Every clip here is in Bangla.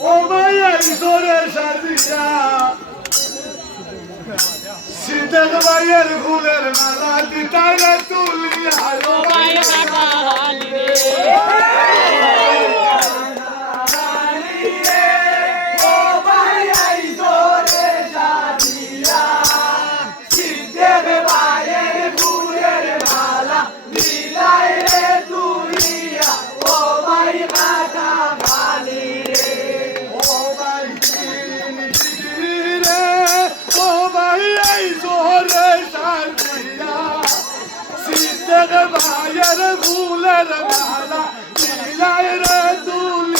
ও মায়া ঈশ্বরে সাজিয়া শীতের বাইয়ের ফুলের মালা দিতারে তুলিয়া يا رسول الله لا يا رسول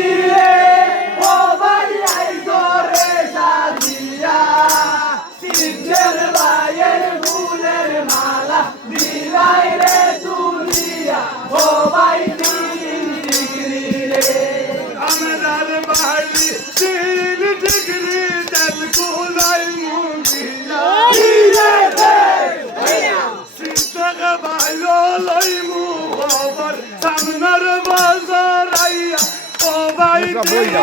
দেইলা নাইয়া বিদায় দেখিয়া আমরার খুশির দেশিমা ও ভাই গাছা লালি রে। আমরার বাড়ি তিন ডিগ্রি তেল কুলাই মুগিয়া সিদ্ধক ভাইলো লই মু খবর সামনার বাজার আইয়া ও ভাই তিন